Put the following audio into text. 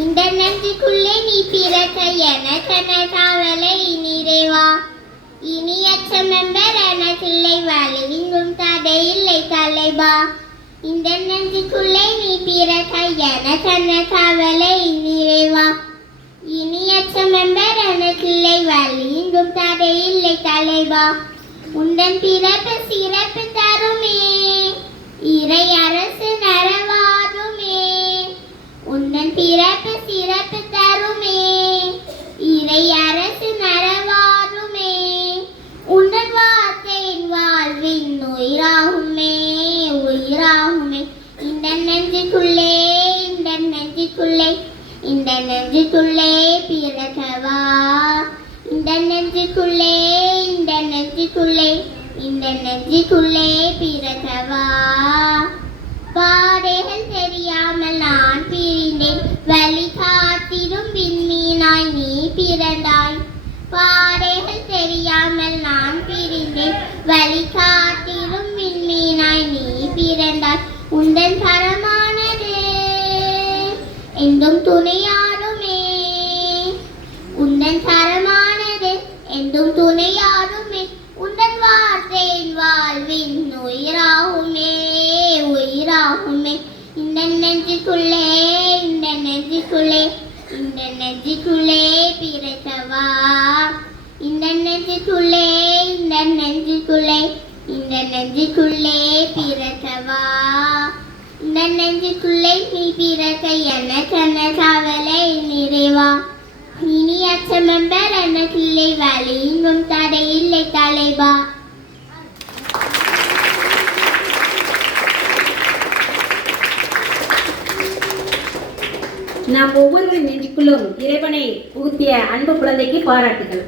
இந்த நெஞ்சுக்குள்ளே நீ பிறக்க எனக்கென காவலை நிறைவா. இனி அச்சம் என்பர் எனக்கில்லை வழி இங்கும் தடையில்லை தலைவா. இந்த நெஞ்சுக்குள்ளே நீ பிறக்க எனக்கென காவலை நிறைவா. இனி அச்சம் என்பர் எனக்கில்லை வழி இங்கும் தடையில்லை தலைவா. உந்தன் பிறப்பு சிறப்பு தருமே இறை அரசு நரவாதுமே. உந்தன் பிறப்பு சிறப்பு தருமே இறை அரசு நரவாதுமே. உந்தன் வார்த்தையின் வாழ்வின் உயிராகுமே உயிராகுமே. இந்த நெஞ்சுக்குள்ளே இந்த நெஞ்சுக்குள்ளே இந்த நெஞ்சுக்குள்ளே பிறக்கவா. இந்த நெஞ்சுக்குள்ளே இந்த நெஞ்சுக்குள்ளே இந்த நெஞ்சுக்குள்ளே பிறக்கவா. பாதைகள் தெரியாமல் நான் பிரிந்தேன் வழி காத்திடும் விண்மீனாய் நீ பிறந்தாய். பாதைகள் தெரியாமல் நான் பிரிந்தேன் வழி காத்திடும் விண்மீனாய் நீ பிறந்தாய். உந்தன் கரமானது எங்கும் துணையாடுமே. உந்தன் கரமானது எங்கும் துணையாடுமே. உந்தன் வார்த்தையின் வாழ்வின் உயிராகுமே உயிராகுமே. இந்த நெஞ்சுக்குள்ளே இந்த நெஞ்சுக்குள்ளே இந்த நெஞ்சுக்குள்ளே பிறக்கவா. இந்த நெஞ்சுக்குள்ளே இந்த நெஞ்சுக்குள்ளே இந்த நெஞ்சுக்குள்ளே பிறக்கவா. இந்த நெஞ்சுக்குள்ளே நீ பிறக்க எனக்கென காவலை நிறைவா. இனி அச்சம் என்பர் எனக்கில்லை வழி இங்கும் தடையில்லை தலைவா. நாம் ஒவ்வொருவரின் நெஞ்சுக்குள்ளும் இறைவனை புகுத்திய அன்பு குழந்தைக்கு பாராட்டுகள்.